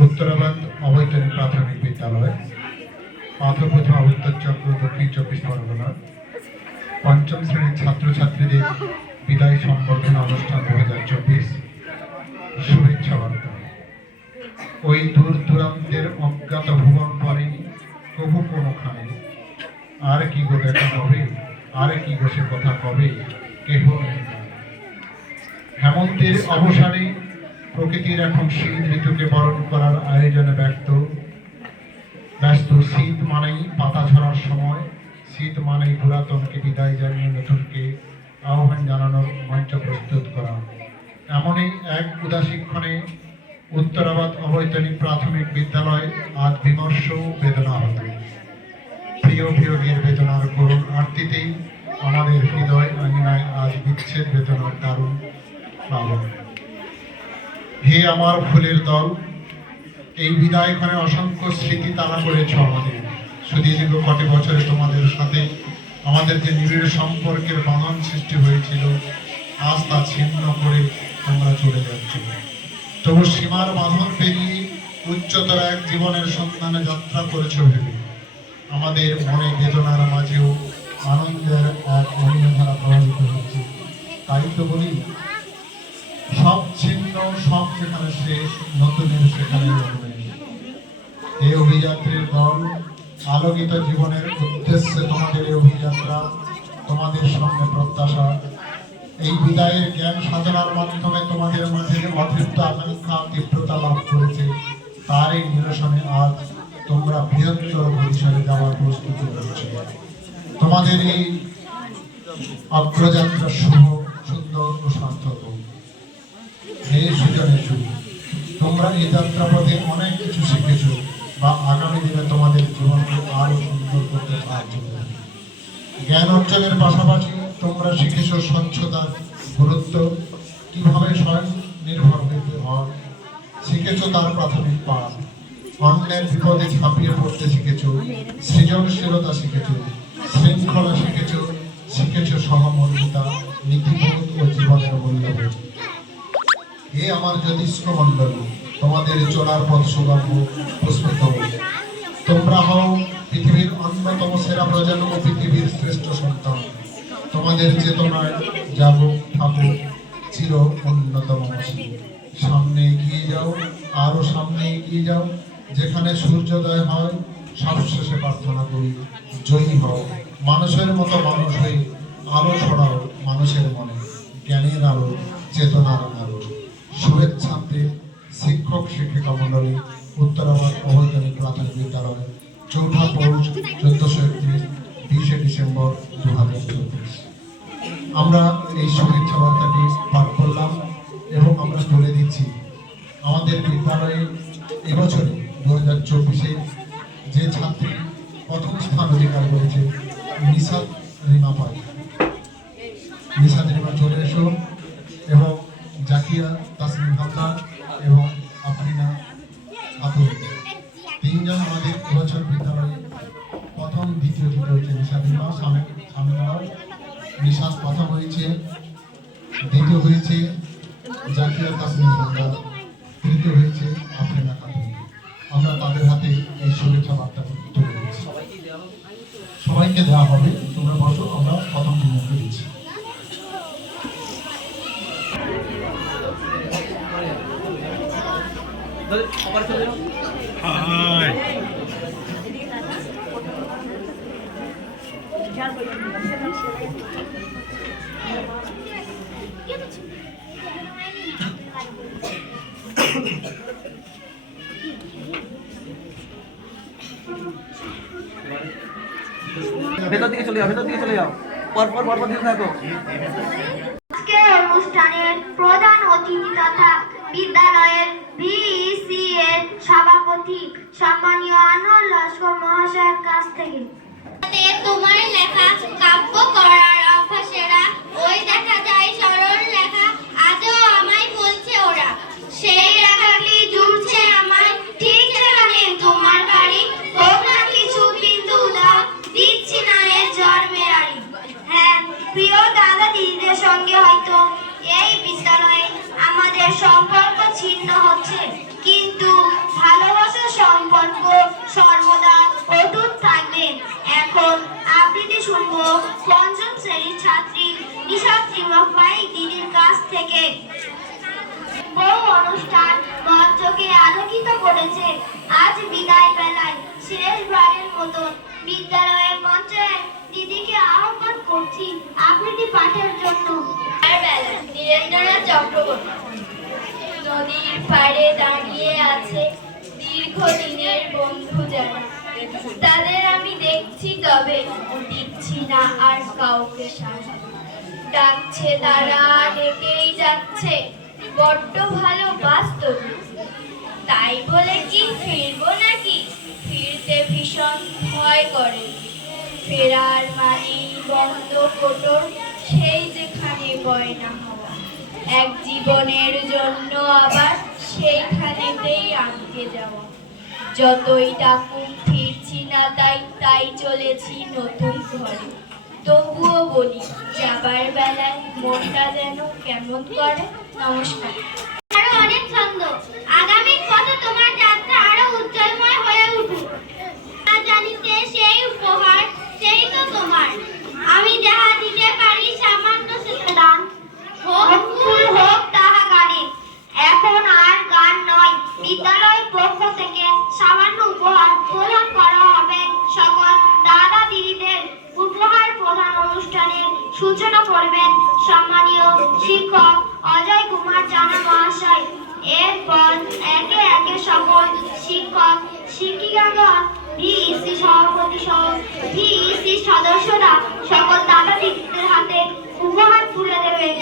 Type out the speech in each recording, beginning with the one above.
উত্তরাবাদ অবৈতনিক প্রাথমিক বিদ্যালয়, পাথরবোঝা উত্তর চক্র, দক্ষিণ 24 পরগনা। পঞ্চম শ্রেণীর ছাত্রছাত্রীদের বিদায় সম্বর্ধনা অনুষ্ঠান 2024 শুভেচ্ছা বার্তা। ওই দূর দূরান্তের অজ্ঞাত ভুবন পরে কবু কোনোখানে আর কি গো দেখা হবে, আর কি গো সে কথা কবে, কেহ নেই। হেমন্তের অবসানে প্রকৃতির এখন শীত ঋতুকে বরণ করার আয়োজনে ব্যস্ত। শীত মানেই পাতা ঝরার সময়, শীত মানেই পুরাতনকে বিদায় জানিয়ে নতুনকে আহ্বান জানানোর মঞ্চ প্রস্তুত করা। এমনই এক উদাসীক্ষণে উত্তরাবাদ অবৈতনিক প্রাথমিক বিদ্যালয় আজ বিমর্ষ বেদনা হতো। প্রিয় বিয়োগের বেদনার করুণ আরতিতেই আমাদের হৃদয় আঙিনায় আজ বিচ্ছেদ বেদনার দারুণ প্লাবন। হে আমার ফুলের দল, এই বিদায়ক্ষণে অসংখ্য স্মৃতি তাড়া করেছ আমাদের। সুদীর্ঘ কটি বছরে তোমাদের সাথে আমাদের যে নিবিড় সম্পর্কের বাঁধন সৃষ্টি হয়েছিল, আজ তা ছিন্ন করে তোমরা চলে যাচ্ছ। তবু সীমার বাঁধন পেরিয়ে উচ্চতর এক জীবনের সন্ধানে যাত্রা করেছ ভেবে আমাদের মনে বেদনার মাঝেও আনন্দের এক অন্যধারা প্রভাবিত হচ্ছে। তাই তো বলি, সব ছিন্ন, সব যেখানে শেষ, নতুনের সেখানে এই অভিযাত্রীর দল, আলোকিত জীবনের উদ্দেশ্যে তোমাদের এই অভিযাত্রা, তোমাদের সামনে প্রত্যাশা। এই বিদায়ের জ্ঞান সাধনার মাধ্যমে তোমাদের মাঝে অতৃপ্ত আকাঙ্ক্ষা তীব্রতা লাভ করেছে, তার এই নিরসনে আজ তোমরা বৃহত্তর পরিসরে যাওয়ার প্রস্তুতি করছো। তোমাদের এই অগ্রযাত্রা শুভ, সুন্দর ও সার্থক। হে সুজনের যুগ, তোমরা এই যাত্রাপথে অনেক কিছু শিখেছ, বা আগামী দিনে তোমাদের জীবনকে আরো সুন্দর করতে সাহায্য করবে। জ্ঞান অর্জনের পাশাপাশি তোমরা শিখেছ স্বচ্ছতার গুরুত্ব, কিভাবে স্বয়ং নির্ভর হতে হয়, শিখেছ তার প্রাথমিক পাঠ। অন্যের বিপদে ঝাঁপিয়ে পড়তে শিখেছ, সৃজনশীলতা শিখেছ, শৃঙ্খলা শিখেছ, শিখেছ সহমর্মিতা, নীতিবোধ ও জীবনের মূল্যবোধ। হে আমার জ্যোতিষ্ক মণ্ডল, তোমাদের চলার পথ সৌভাগ্য পুষ্পিত হোক। তোমরা হও পৃথিবীর অন্যতম সেরা প্রজন্ম, পৃথিবীর শ্রেষ্ঠ সন্তান। তোমাদের চেতনায় জাগো, থাকো চির অন্যতম। সামনে এগিয়ে যাও, আরো সামনে এগিয়ে যাও। যেখানে সূর্যোদয় হয়, সবশেষে প্রার্থনা করি জয়ী হও। মানুষের মতো মানুষ হয়ে আলো ছড়াও মানুষের মনে, জ্ঞানের আলো, চেতনার আলো। শুভেচ্ছান্তে শিক্ষক শিক্ষিকা মণ্ডলী, উত্তরাবাদ অবৈতনিক প্রাথমিক বিদ্যালয়, 4 পৌষ 1431, 20 ডিসেম্বর 2024। আমরা এই শুভেচ্ছা বার্তাটি পাঠ করলাম এবং আমরা বলে দিচ্ছি, আমাদের বিদ্যালয়ে এবছরে 2024-এ যে ছাত্রী প্রথম স্থান অধিকার করেছে, নিশাদ রিমা পাই। নিশাদ রিমা চলে এসো, এবং জাকিয়া তাসমিন হালদার এবং আফরিনা খাতুন, 3 জন আমাদের এবছর বিদ্যালয়ে প্রথম, দ্বিতীয় হয়েছে নিশাদ রিমা। নিশাদ প্রথম হয়েছে, দ্বিতীয় হয়েছে জাকিয়া তাসমিন হালদার, তৃতীয় হয়েছে আফরিনা খাতুন। আমরা তাদের হাতে এই শুভেচ্ছা বার্তা তুলে দিচ্ছি। সবাইকে দেওয়া হবে, তোমরা বসো, আমরা প্রথম দিনকে দিচ্ছি। ভেতর দিকে চলে যাও, ভেতর দিকে চলে যাও, পরপর দিকে থাকো। আজকের অনুষ্ঠানের প্রধান অতিথি তথা বিদ্যালয়ের ভিসি এর সভাপতি সম্মানীয় আনোয়ার লস্কর মহাশয়ের কাছ থেকে তোমার লেখা কাব্য করার অভ্যাসেরা ওই দেখা যায় সরল লেখা, আজও আমায় বলছে ওরা সেই লেখাটি জুড়ছে আমায় ঠিক যেখানে তোমার বাড়ি। হোক না কিছু বিন্দু দাও, দিচ্ছি না এর জন্মে আড়ি। হ্যাঁ প্রিয় দাদা দিদিদের সঙ্গে হয়তো এই বিদ্যালয়ে আমাদের সম্পর্ক ছিন্ন হচ্ছে, কিন্তু এখন আবৃত্তি শুনবো পঞ্চম শ্রেণীর ছাত্রী নিশাত্রী মফাই দিদির কাছ থেকে। বহু অনুষ্ঠান মঞ্চকে আলোকিত করেছে। আজ বিদায় বেলায় শেষবারের মতন বিদ্যালয়ের মঞ্চে দিদিকে আহ্বান করছি আবৃত্তি পাঠের জন্য। নীরেন্দ্রনাথ চক্রবর্তী। নদীর পাড়ে দাঁড়িয়ে আছে দীর্ঘদিনের বন্ধু যারা, তাদের আমি দেখছি তবে দিচ্ছি না আর কাউকে সাড়া। ডাকছে তারা, ডেকেই যাচ্ছে, বড্ড ভালো বাস্তব। তাই বলে কি ফিরবো নাকি? ফিরতে ভীষণ ভয় করে। ফেরার মানেই বন্ধ কোটর, সেই যেখানে গয়না হওয়া। এক জীবনের জন্য আবার সেইখানেতেই আটকে যাওয়া। যতই ডাকুক ফিরছি না তাই তাই চলেছি নতুন ঘরে। তবুও বলি যাবার বেলায় মনটা যেন কেমন করে। নমস্কার। আরো অনেক ছন্দ। আগামী পথে তোমার যাত্রা আরো উজ্জ্বলময় হয়ে উঠুক। জানিতে সেই উপহার সেই তো তোমার। আমি যাহা দিতে পারি সামান্য সেটা দান। হোক ফুল হোক তাহা গানে। এখন আর গান নয়, বিদ্যালয়ের পক্ষ থেকে সামান্য উপহার প্রদান করা হবে সকল দাদা দিদিদের। উপহার প্রদান অনুষ্ঠানের সূচনা করবেন সম্মানীয় শিক্ষক অজয় কুমার জানা মহাশয়। এরপর একে একে সকল শিক্ষক শিক্ষিকাগণ, ভিইসি সভাপতি সহ ভিইসি সদস্যরা সকল দাদা দিদিদের হাতে উপহার তুলে দেবেন।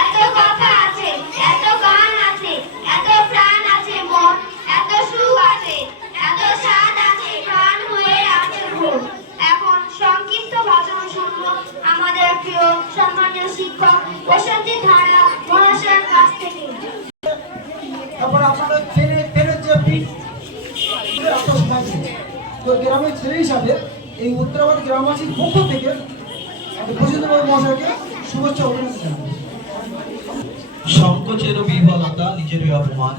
এত কথা আছে, এত গান আছে, এত প্রাণ আছে মন, এত সুখ আছে, এত স্বাদ আছে, প্রাণ হয়ে আছে ভোর। এখন সংক্ষিপ্ত ভাষণ শুনবো আমাদের প্রিয় সম্মানীয় শিক্ষক প্রসেনজিৎ ধারা মহাশয়ের কাছ থেকে। তারপর আপনাদের ট্রেনের যে পিঠ তো গ্রামের ছেলে হিসাবে এই উত্তরাবাদ গ্রামবাসীর পক্ষ থেকে প্রসেনজিৎ মহাশয়কে শুভেচ্ছা অভিনন্দন জানাই। সংকোচেরও বিহ্বলতা নিজেরই অপমান,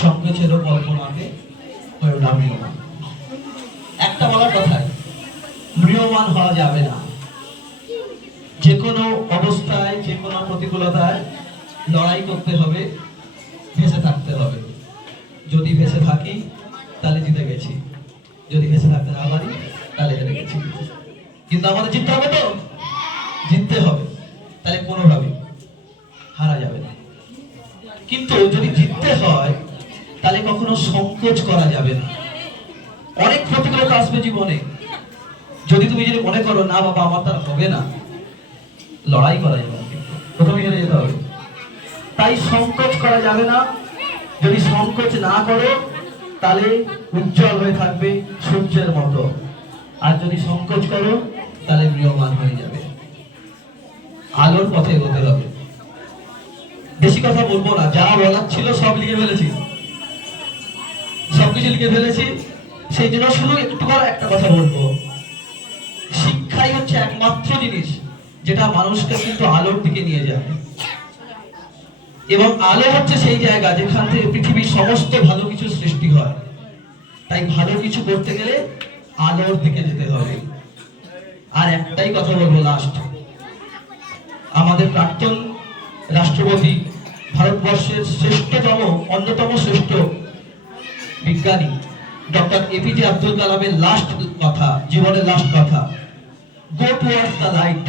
সংকোচেরও কল্পনাতে হয়ে ওঠা ম্রিয়মান। একটা বলার কথায় ম্রিয়মান হওয়া যাবে না। যে কোনো অবস্থায় যে কোনো প্রতিকূলতায় লড়াই করতে হবে, ভেসে থাকতে হবে। যদি ভেসে থাকি তাহলে জিতে গেছি, যদি ভেসে থাকতে না পারি তাহলে হেরে গেছি। কিন্তু আমাদের জিততে হবে তো, জিততে হবে, তাহলে কোনোভাবে হারা যাবে না। কিন্তু যদি জিততে হয় তাহলে কখনো সংকোচ করা যাবে না। অনেক প্রতিকূলতা আসবে জীবনে, যদি তুমি যদি মনে করো না বাবা আমার তার হবে না, লড়াই করা যাবে না, কিন্তু প্রথমে হেরে যেতে হবে। তাই সংকোচ করা যাবে না। যদি সংকোচ না করো তাহলে উজ্জ্বল হয়ে থাকবে সূর্যের মতো, আর যদি সংকোচ করো তাহলে ম্রিয়মান হয়ে যাবে। আলোর পথে এগোতে হবে। বেশি কথা বলবো না, যা বলার ছিল সব লিখে ফেলেছি, সবকিছু লিখে ফেলেছি। সেই জন্য শুধু একটু করে একটা কথা বলবো। শিক্ষাই হচ্ছে একমাত্র জিনিস যেটা মানুষকে কিন্তু আলোর দিকে নিয়ে যায়, এবং আলো হচ্ছে সেই জায়গা যেখান থেকে পৃথিবীর সমস্ত ভালো কিছু সৃষ্টি হয়। তাই ভালো কিছু করতে গেলে আলোর দিকে যেতে হবে। আর একটাই কথা বলবো লাস্ট, আমাদের প্রাক্তন রাষ্ট্রপতি, ভারতবর্ষের শ্রেষ্ঠতম অন্যতম শ্রেষ্ঠ বিজ্ঞানী ডক্টর এপিজে আব্দুল কালামের লাস্ট কথা, জীবনের লাস্ট কথা, গো টুয়ার্ডস দ্য লাইট,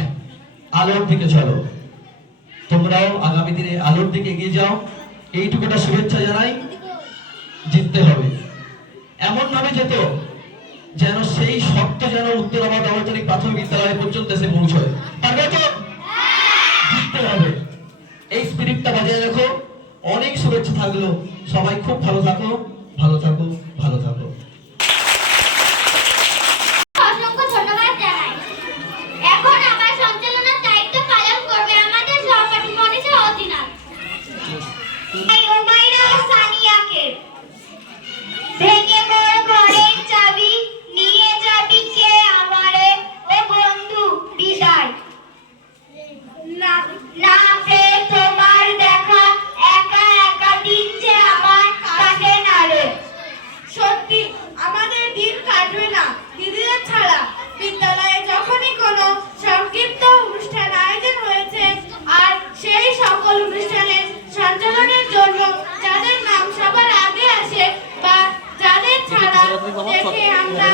আলোর দিকে চলো। তোমরাও আগামী দিনে আলোর দিকে এগিয়ে যাও। এইটুকুটা শুভেচ্ছা জানাই। জিততে হবে, এমন ভাবে যেত যেন সেই শক্ত যেন উত্তরাবাদ আবাসিক প্রাথমিক বিদ্যালয় পর্যন্ত এসে পৌঁছয়। পারবে তো? জিততে হবে। এই স্পিরিটটা বজায় রাখো। অনেক শুভেচ্ছা থাকলো। সবাই খুব ভালো থাকো, ভালো থাকো, ভালো থাকো। ভেঙে মোর ঘরের চাবি নিয়ে যাবি কে আমারে, ও বন্ধু বিদায়। না না পেয়ে তোমার দেখা, একা একা দিন যে আমার কাটে না রে। সত্যি আমাদের দিন কাটবে না দিদিদের ছাড়া। বিদ্যালয়ে যখনই কোনো সংক্ষিপ্ত অনুষ্ঠান আয়োজন হয়েছে আর সেই সকল অনুষ্ঠানের সঞ্চালনের জন্য যাদের নাম সবার আগে আসে বা যাদের ছাড়া দেখে আমরা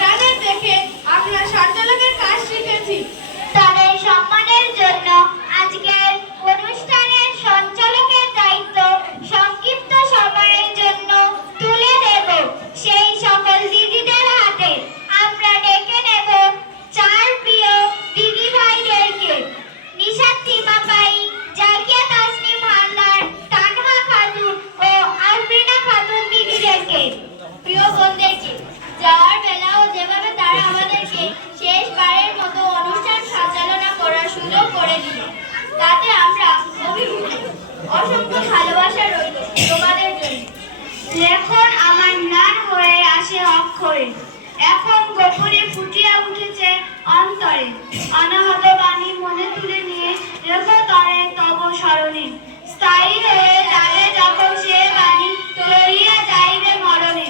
যাদের দেখে আমরা সঞ্চালকের কাজ শিখেছি, তাদের সম্মানের জন্য আজকের অনুষ্ঠানের সঞ্চালকের দায়িত্ব সংক্ষিপ্ত সময়ের জন্য তুলে দেব সেই সকল দিদিদের হাতে। আমরা ডেকে নেব চার প্রিয় দিদি ভাইদেরকে, নিশাত সীমা পাই, জাকিয়া তাসনিম হালদার, তানহা খাতুন ও আলবিনা খাতুন দিদিদেরকে। প্রিয় বোনদেরকে, যাওয়ার বেলাও যেভাবে তারা আমাদেরকে শেষবারের মতো অনুষ্ঠান সঞ্চালনা করার সুযোগ করে দিল, তাতে আমরা অভিভূত। অসংখ্য ভালোবাসা রইল তোমাদের জন্য। লেখন আমার ম্লান হয়ে আসে অক্ষরে, এখন গোপনে ফুটিয়া উঠেছে অন্তরে। অনাহত বাণী মনে তুলে নিয়ে রেখো তরে তব স্মরণে, স্থায়ী হয়ে যাবে যখন সে বাণী তলিয়া যাইবে মরণে।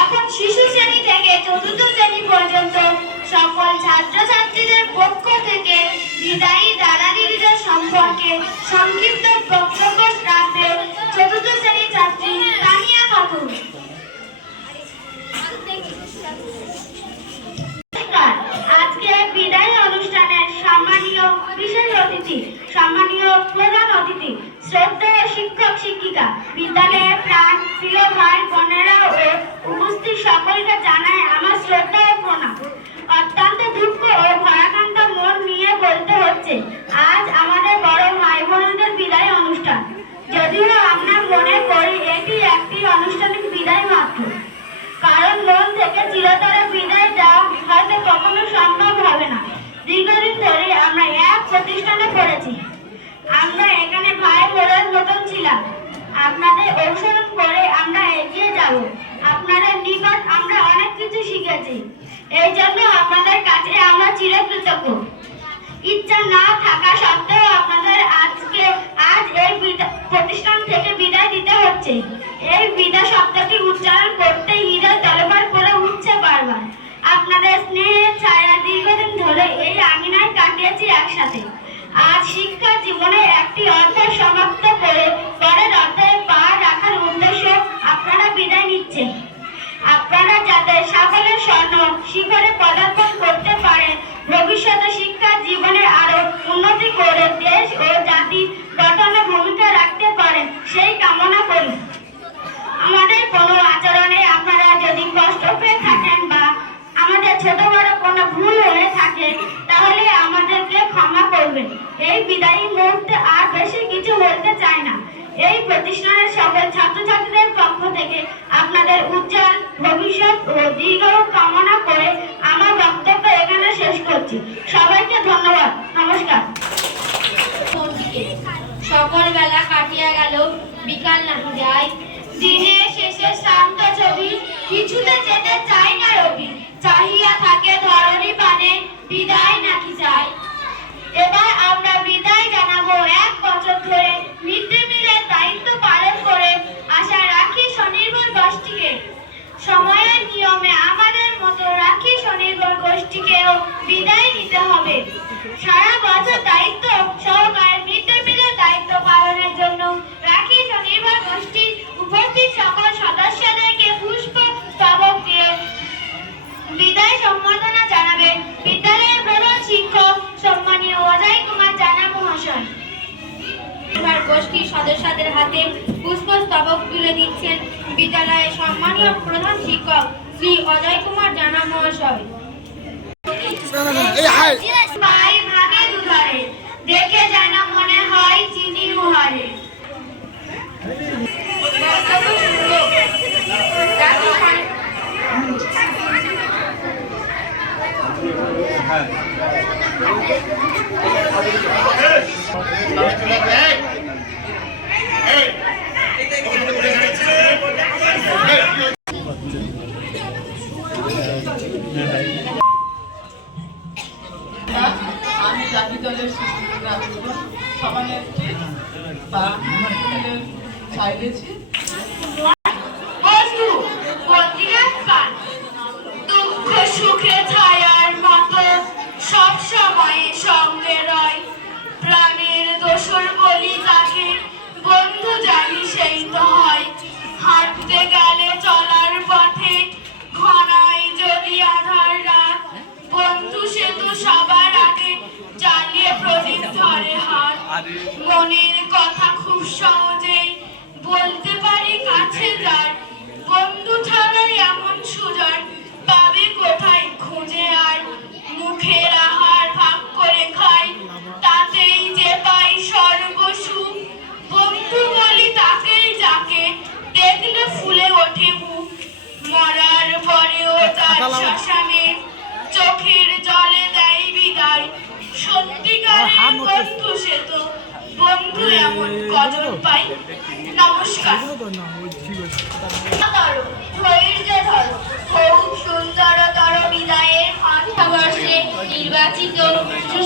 এখন শিশু শ্রেণী থেকে চতুর্থ শ্রেণী পর্যন্ত সকল ছাত্রছাত্রীদের পক্ষ থেকে বিদায়ী দাদা দিদিদের সম্পর্কে সংক্ষিপ্ত বক্তব্য রাখবে চতুর্থ শ্রেণী ছাত্রী তানিয়া খাতুন। আজকে বিদায়ী অনুষ্ঠানের সম্মানীয় বিশেষ অতিথি, সম্মানীয় প্রধান অতিথি, শ্রদ্ধেয় শিক্ষক শিক্ষিকা, বিদ্যালয়ের প্রাণ প্রিয় ভাই বোনেরা ও উপস্থিত সকলকে জানাই আমার শ্রদ্ধা ও প্রণাম। অত্যন্ত দুঃখ ও ভারাক্রান্ত মন নিয়ে বলতে হচ্ছে আজ আমাদের বড় ভাই বোনদের বিদায় অনুষ্ঠান। যদিও আমরা মনে করি এটি একটি আনুষ্ঠানিক বিদায় মাত্র, কারণ মন থেকে চিরতরে বিদায় দেওয়া হয়তো কখনো সম্ভব হবে না। দীর্ঘদিন ধরে আমরা এক প্রতিষ্ঠানে পড়েছি, আমরা এখানে ভাই বোনের মতন ছিলাম। আপনাদের অনুসরণ করে আমরা এগিয়ে যাব। আপনাদের নিকট আমরা অনেক কিছু শিখেছি, এই জন্য আপনাদের কাছে আমরা চিরকৃতজ্ঞ। ইচ্ছা না থাকা সত্ত্বেও আপনাদের আজ এই প্রতিষ্ঠান থেকে বিদায় দিতে হচ্ছে। এই বিদায় শব্দটি উচ্চারণ করতে হৃদয় তলবার করে উঠছে বারবার। আপনাদের স্নেহের ছায়া দীর্ঘদিন ধরে এই আঙিনায় কাটিয়েছি একসাথে। আজ শিক্ষা জীবনে একটি অধ্যায় সমাপ্ত করে পরের অধ্যায়ে পা রাখার উদ্দেশ্য আপনারা বিদায় নিচ্ছেন। আপনারা যাতে সকলের স্বর্ণ শিখরে পদার্পণ করতে পারেন, ভবিষ্যতে শিক্ষা জীবনে আরো উন্নতি করে দেশ ও জাতি গঠনে ভূমিকা রাখতে পারেন, সেই কামনা করি। আমাদের কোনো আচরণে আপনারা যদি কষ্ট পেয়ে থাকেন বা আমাদের ছোট বড় কোনো ভুল হয়ে থাকে তাহলে আমাদেরকে ক্ষমা করবেন। এই বিদায়ী মুহূর্তে আর বেশি কিছু বলতে চাই না। এই প্রতিষ্ঠানের সকল ছাত্রছাত্রীদের পক্ষ থেকে আপনাদের উজ্জ্বল ভবিষ্যৎ ও দীর্ঘ কামনা করে আমার বক্তব্য এখানে শেষ করছি। সবাইকে ধন্যবাদ, নমস্কার। সকল বেলা কাটিয়া গেল, বিকাল নাহি যায়। দিনের শেষে শান্ত ছবি, কিছুতে যেতে চাই না রবি। চাহিয়া থাকে ধরণী পানে, বিদায় নাকি চাই। এবার আমরা বিদায় জানাবো 1 বছর ধরে মিড ডে মিলের দায়িত্ব পালন করে আশা রাখি স্বনির্ভর গোষ্ঠীকে। সময়ের নিয়মে আমাদের মতো রাখি স্বনির্ভর গোষ্ঠীকেও বিদায় নিতে হবে। সারা বছর দায়িত্ব সহকারে মিড ডে মিলের দায়িত্ব পালনের জন্য রাখি স্বনির্ভর গোষ্ঠীর উপস্থিত সকল সদস্যদেরকে পুষ্প স্তবক দিয়ে বিদায় সম্বর্ধনা জানাবেন বিদ্যালয়ের প্রধান শিক্ষক সম্মানীয় অজয় কুমার জানা মহাশয়। গোষ্ঠীর সদস্যদের হাতে পুষ্পস্তবক তুলে দিচ্ছেন বিদ্যালয়ের সম্মানীয় প্রধান শিক্ষক শ্রী অজয় কুমার জানা মহাশয়। ভাই ভাগে দুধারে, দেখে যেন মনে হয় চিনি উহারে। তা চাইলেছি বন্ধু বদ্রীনাথ পান দুঃখ সুখে ছায়ার মতো সব সময় সঙ্গে রয় প্রাণের দোসর বলি তাকে বন্ধু জানি সেই তো হয় হাঁটতে গেলে চলার পথে ঘনায় যদি আধার রাত বন্ধু সে তো সবার আগে জ্বালিয়ে প্রদীপ ধরে হাত মনের কথা খুব সহজেই বলতে পারি কাছে যার বন্ধু ছাড়াই এমন সুজন পাবে কোথায় খুঁজে আর মুখের আহার ভাগ করে খাই তাতেই যে পাই সর্বসুখ বন্ধু বলি তাকেই যাকে দেখলে ফুলে ওঠে মুখ মরার পরেও তার শ্মশানে চোখের জলে দেয় বিদায় সত্যিকারের বন্ধু সে তো বন্ধু এমন কজন পাই নমস্কার ধৈর্য ধরো খুব সুন্দরতর বিদায়ের বর্ষে নির্বাচিত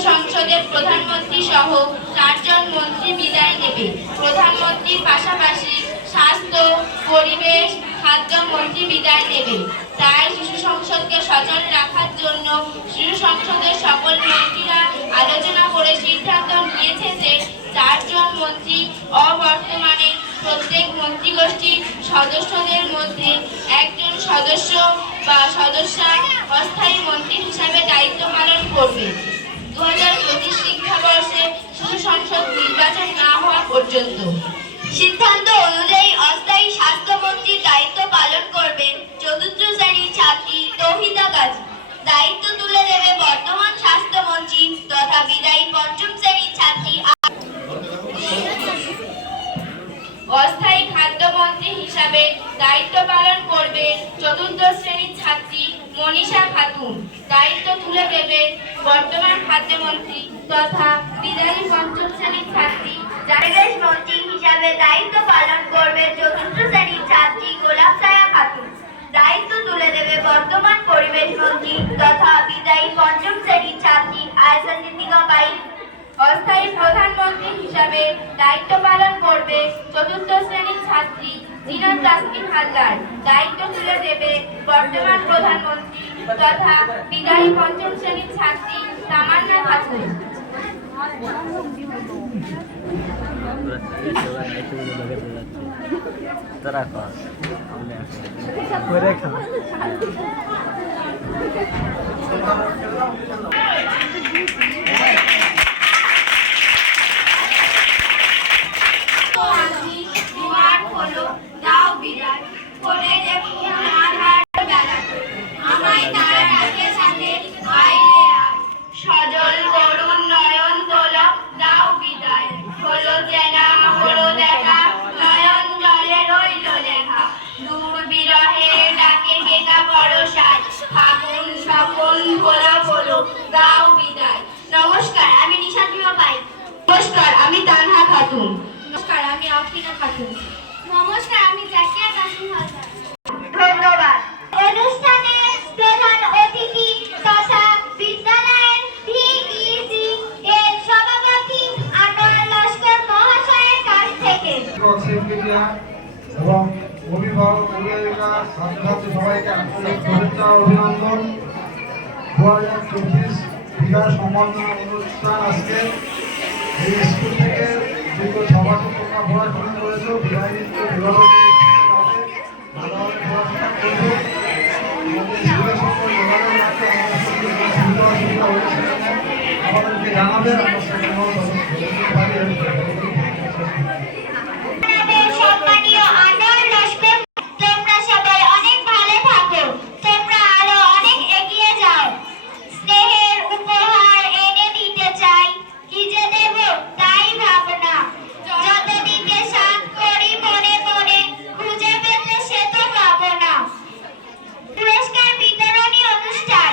সংসদের প্রধানমন্ত্রী সহ 4 জন মন্ত্রী বিদায় নেবে প্রধানমন্ত্রীর পাশাপাশি স্বাস্থ্য পরিবেশ খাদ্য মন্ত্রী বিদায় নেবে তাই শিশু সংসদকে সচল রাখার জন্য শিশু সংসদের সকল মন্ত্রীরা আলোচনা করে সিদ্ধান্ত নিয়েছে যে 4 জন মন্ত্রী অবর্তমানে প্রত্যেক মন্ত্রীগোষ্ঠীর সদস্যদের মধ্যে একজন সদস্য বা সদস্যা অস্থায়ী মন্ত্রী হিসাবে দায়িত্ব পালন করবে 2025 শিক্ষাবর্ষে শিশু সংসদ নির্বাচন না হওয়া পর্যন্ত সিদ্ধান্ত অনুযায়ী অস্থায়ী স্বাস্থ্যমন্ত্রীর দায়িত্ব পালন করবেন 4th শ্রেণীর ছাত্রী তৌহিদা গাজী দায়িত্ব তুলে দেবে বর্তমান স্বাস্থ্যমন্ত্রী তথা বিদায়ী 5ম শ্রেণীর ছাত্রী অস্থায়ী খাদ্যমন্ত্রী হিসাবে দায়িত্ব পালন করবে 4th শ্রেণীর ছাত্রী মনীষা খাতুন দায়িত্ব তুলে দেবে বর্তমান খাদ্যমন্ত্রী তথা বিদায়ী 5ম শ্রেণীর ছাত্রী পরিবেশ মন্ত্রী হিসাবে দায়িত্ব পালন করবে 4th শ্রেণীর ছাত্রী গোলাপ ছায়া খাতুন দায়িত্ব তুলে দেবে বর্তমান পরিবেশ মন্ত্রী তথা বিদায়ী 5ম শ্রেণীর ছাত্রী আয়েশা সিদ্দিকা বাই অস্থায়ী প্রধানমন্ত্রী হিসাবে দায়িত্ব পালন করবে 4th শ্রেণীর ছাত্রী জিনাত তাসনিম হালদার দায়িত্ব তুলে দেবে বর্তমান প্রধানমন্ত্রী তথা বিদায়ী 5ম শ্রেণীর ছাত্রী তামান্না খাতুন দাও বিদায় করে দেখুন আধার বেলা আমায় তার রাতে সাথে আইলে আয় সজল করুণ নয়ন তোলা দাও বিদায় হলো জেনা হলো দেখা নয়ন জলে রইল লেখা দূর বিরহে ডাকে বেগা বড়সায় ফাগুন স্বপন ভোলা বলো দাও বিদায় নমস্কার আমি নিশাতুমা পাই নমস্কার আমি তানহা খাতুন নমস্কার আমি আফরিনা খাতুন নমস্কার আমি জাকিয়া তাসনিম হালদার ধন্যবাদ অনুষ্ঠানের প্রধান অতিথি তথা বিদ্যালয়ের ভিইসি এর সভাপতি আনোয়ার লস্কর মহাশয়ের কাছ থেকে এবং অভিভাবক অভিভাবিকা ছাত্রছাত্রী সবাইকে আন্তরিক শুভেচ্ছা ও অভিনন্দন 2024 বিদায় সম্মাননা অনুষ্ঠান আজকে এই স্কুল থেকে দীর্ঘ 6 বছর তোমরা পড়াশোনা করেছো বিদায় নিচ্ছ ভালোভাবে পড়াশোনা করবে আমাদের স্কুলের সকল যোগাযোগ রাখতে সুবিধা অসুবিধা হয়েছে আমাদেরকে জানাবে আমরা সেখানেও পারি সম্মানীয় আনোয়ার লস্কর তোমরা সবাই অনেক ভালো থাকো তোমরা আরো অনেক এগিয়ে যাও স্নেহের উপহার এনে দিতে চাই কি যে দেব তাই ভাবনা যত দিতে সাথ করি মনে মনে খুঁজে পেতে সে তো পাবো না পুরস্কার বিতরণী অনুষ্ঠান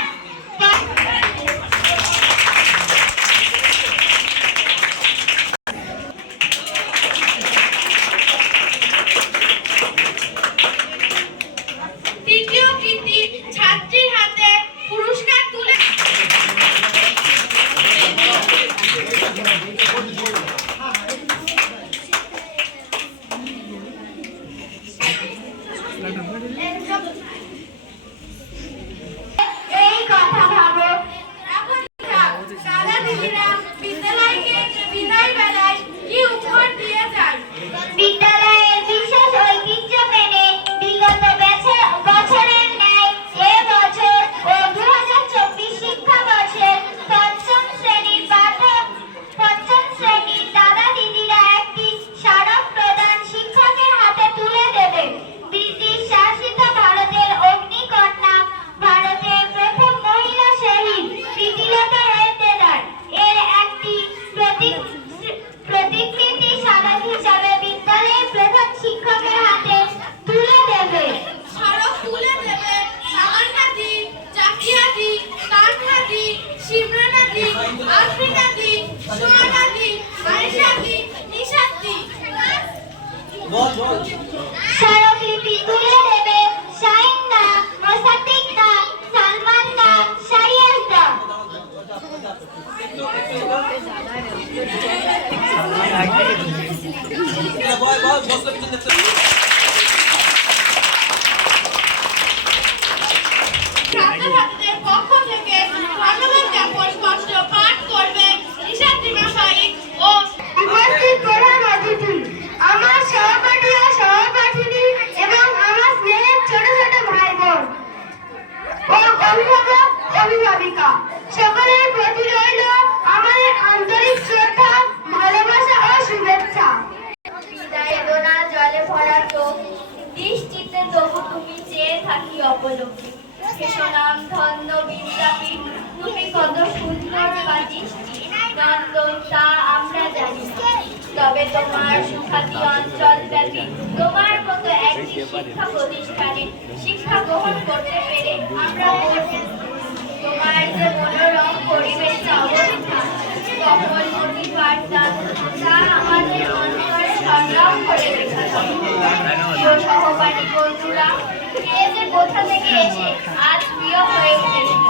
আফ্রিকা দি, সুরনা দি, মারিশা দি, নিশাত দি। স্মারকলিপি তুলে দেবে শাহিন দা, মোসাদ্দেক দা, সালমান দা, শারিয়াস দা। ছাত্রছাত্রীদের পক্ষ থেকে ধন্যবাদ জ্ঞাপন স্পষ্ট পাঠ করবে নিশাত রিমা শাহিন ও উপস্থিত প্রধান অতিথি, আমার সহপাঠী ও সহপাঠিনী এবং আমার স্নেহের ছোট ছোট ভাই বোন ও অভিভাবক অভিভাবিকা, সকলের প্রতি রইল আমাদের আন্তরিক শ্রদ্ধা, ভালোবাসা ও শুভেচ্ছা। বেদনা জলে ভরা চোখ, দৃষ্টিতে তবু তুমি চেয়ে থাকি অপলকে। সুনাম ধন্য বিদ্যাপীঠ, তুমি কত সুন্দর বাজিস নন্দন তা আমরা জানি না। তবে তোমার সুখ্যাতি অঞ্চল ব্যাপী, তোমার মতো একটি শিক্ষা প্রতিষ্ঠানে শিক্ষা গ্রহণ করতে পেরে আমরা গর্বিত। তোমার যে মনোরম পরিবেশে অবস্থান, কমলমতি বার্তা, তা আমাদের অন্তরে সংগ্রাম করে রেখে হবে। প্রিয় সহপাঠী বন্ধুরা, কে যে কোথা থেকে এসে আজ প্রিয় হয়ে উঠেছিল।